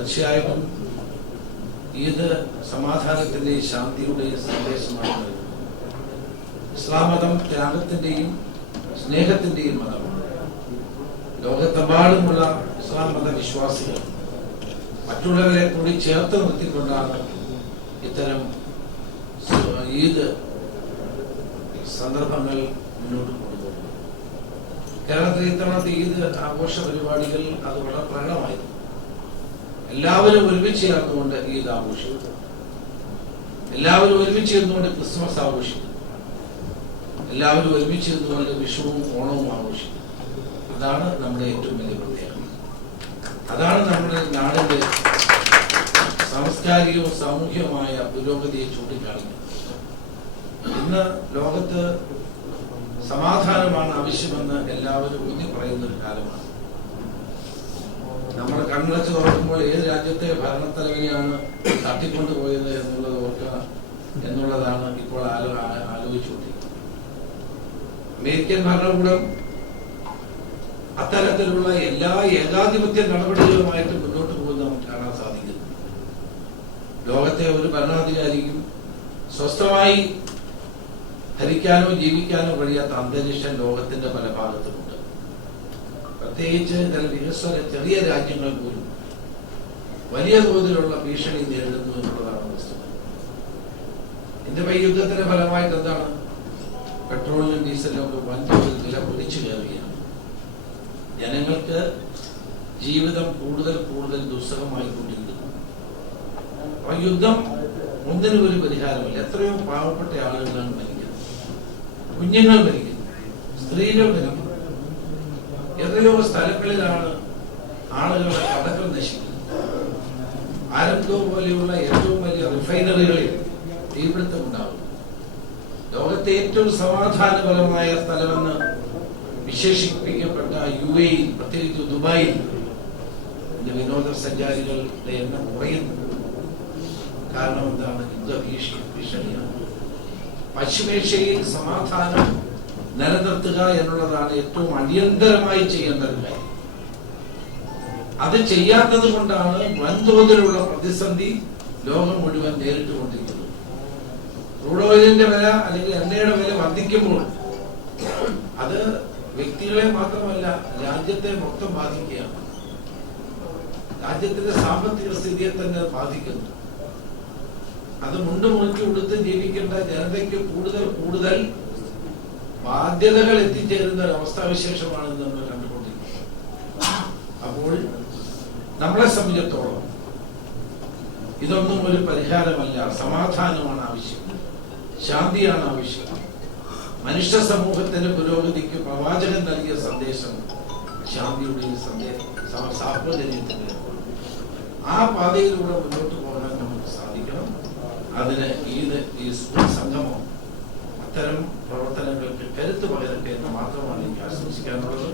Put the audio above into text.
തീർച്ചയായിട്ടും ഈദ് സമാധാനത്തിന്റെയും ശാന്തിയുടെയും സന്ദേശമാണ് നൽകുന്നത്. ഇസ്ലാം മതം ത്യാഗത്തിന്റെയും സ്നേഹത്തിന്റെയും മതമാണ്. ലോകത്തെമ്പാടുമുള്ള ഇസ്ലാം മത വിശ്വാസികൾ മറ്റുള്ളവരെ കൂടി ചേർത്ത് നിർത്തിക്കൊണ്ടാണ് ഇത്തരം ഈദ് സന്ദർഭങ്ങൾ മുന്നോട്ട് കൊണ്ടുപോകുന്നത്. കേരളത്തിൽ ഇത്തവണത്തെ ഈദ് ആഘോഷ പരിപാടികൾ അത് വളരെ പ്രകടമായിരുന്നു. എല്ലാവരും ഒരുമിച്ച് ചേർന്നുകൊണ്ട് ഈദ് ആഘോഷിക്കും, എല്ലാവരും ഒരുമിച്ച് ചേർന്നുകൊണ്ട് ക്രിസ്മസ് ആഘോഷിക്കും, എല്ലാവരും ഒരുമിച്ച് ചേർന്നുകൊണ്ട് വിഷുവും ഓണവും ആഘോഷിക്കും. അതാണ് നമ്മുടെ ഏറ്റവും വലിയ പ്രത്യേകത. അതാണ് നമ്മുടെ നാടിന്റെ സാംസ്കാരികവും സാമൂഹികമായ പുരോഗതിയെ ചൂണ്ടിക്കാണിക്കുന്നത്. ഇന്ന് ലോകത്ത് സമാധാനമാണ് ആവശ്യമെന്ന് എല്ലാവരും ഊന്നി പറയുന്ന ഒരു കാലമാണ്. നമ്മൾ കണ്ണടച്ച് തുറക്കുമ്പോൾ ഏത് രാജ്യത്തെ ഭരണത്തലവനെയാണ് തട്ടിക്കൊണ്ടുപോയത് എന്നുള്ളത് ഓർക്കുക എന്നുള്ളതാണ് ഇപ്പോൾ ആലോചിച്ചുകൊണ്ടിരിക്കുന്നത്. അമേരിക്കൻ ഭരണകൂടം അത്തരത്തിലുള്ള എല്ലാ ഏകാധിപത്യ നടപടികളുമായിട്ട് മുന്നോട്ട് പോകുന്നത് നമുക്ക് കാണാൻ സാധിക്കുന്നു. ലോകത്തെ ഒരു ഭരണാധികാരിക്കും സ്വസ്ഥമായി ഭരിക്കാനോ ജീവിക്കാനോ കഴിയാത്ത അന്തരീക്ഷം ലോകത്തിന്റെ പല ഭാഗത്തുമുണ്ട്. പ്രത്യേകിച്ച് ചില വികസന ചെറിയ രാജ്യങ്ങൾ പോലും വലിയ തോതിലുള്ള ഭീഷണി നേരിടുന്നു എന്നുള്ളതാണ് വസ്തുത. ഇന്ത്യ യുദ്ധത്തിന്റെ ഫലമായിട്ട് എന്താണ്? പെട്രോളിനും ഡീസലിനും ഒക്കെ വൻതോതിൽ വില കുതിച്ചു കയറുകയാണ്. ജനങ്ങൾക്ക് ജീവിതം കൂടുതൽ കൂടുതൽ ദുസ്സഹമായിക്കൊണ്ടിരിക്കുന്നു. അപ്പൊ യുദ്ധം ഒന്നിനും ഒരു പരിഹാരമല്ല. എത്രയോ പാവപ്പെട്ട ആളുകളാണ് മരിക്കുന്നത്, കുഞ്ഞുങ്ങൾ മരിക്കുന്നു, സ്ത്രീകൾ മരിക്കുന്നു. എത്രയോ സ്ഥലങ്ങളിലാണ് ആളുകളുടെ കടകൾ നശിക്കുന്നത്. ആരംഭോ പോലെയുള്ള ഏറ്റവും വലിയ റിഫൈനറികളിൽ തീപിടുത്തം ഉണ്ടാകും. ലോകത്തെ ഏറ്റവും സമാധാനപരമായ സ്ഥലമെന്ന് വിശേഷിപ്പിക്കപ്പെട്ട UAE, പ്രത്യേകിച്ച് ദുബായിൽ വിനോദസഞ്ചാരികളുടെ എണ്ണം കുറയുന്നു. കാരണം എന്താണ്? യുദ്ധഭീഷണിയാണ്. പശ്ചിമേഷ്യയിൽ സമാധാനം നിലനിർത്തുക എന്നുള്ളതാണ് ഏറ്റവും അടിയന്തരമായി ചെയ്യേണ്ട ഒരു കാര്യം. അത് ചെയ്യാത്തത് കൊണ്ടാണ് വൻതോതിലുള്ള പ്രതിസന്ധി ലോകം മുഴുവൻ നേരിട്ടുകൊണ്ടിരിക്കുന്നത്. ക്രൂഡ് ഓയിലിന്റെ വില അല്ലെങ്കിൽ എണ്ണയുടെ വില വർദ്ധിക്കുമ്പോൾ അത് വ്യക്തികളെ മാത്രമല്ല രാജ്യത്തെ മൊത്തം ബാധിക്കുകയാണ്. രാജ്യത്തിന്റെ സാമ്പത്തിക സ്ഥിതിയെ തന്നെ ബാധിക്കുന്നു. അത് മുണ്ട് മുറിച്ച് കൊടുത്ത് ജീവിക്കേണ്ട ജനതയ്ക്ക് കൂടുതൽ കൂടുതൽ ബാധ്യതകൾ എത്തിച്ചേരുന്ന ഒരു അവസ്ഥാവിശേഷമാണ് നമ്മൾ കണ്ടുകൊണ്ടിരിക്കുന്നത്. അപ്പോൾ നമ്മളെ സംബന്ധിച്ചിടത്തോളം ഇതൊന്നും ഒരു പരിഹാരമല്ല. സമാധാനമാണ് ആവശ്യം, ശാന്തിയാണ് ആവശ്യം. മനുഷ്യ സമൂഹത്തിന്റെ പുരോഗതിക്ക് പ്രവാചകൻ നൽകിയ സന്ദേശം ശാന്തിയുടെയും സാഹോദര്യത്തിന്റെയും ആ പാതയിലൂടെ മുന്നോട്ട് പോകാൻ നമുക്ക് സാധിക്കണം. അതിന് ഈ സംഗമം അത്തരം പ്രവർത്തനങ്ങൾക്ക് കരുത്ത് പകരട്ടെ എന്ന് മാത്രമാണ് എനിക്ക് ആശംസിക്കാനുള്ളത്.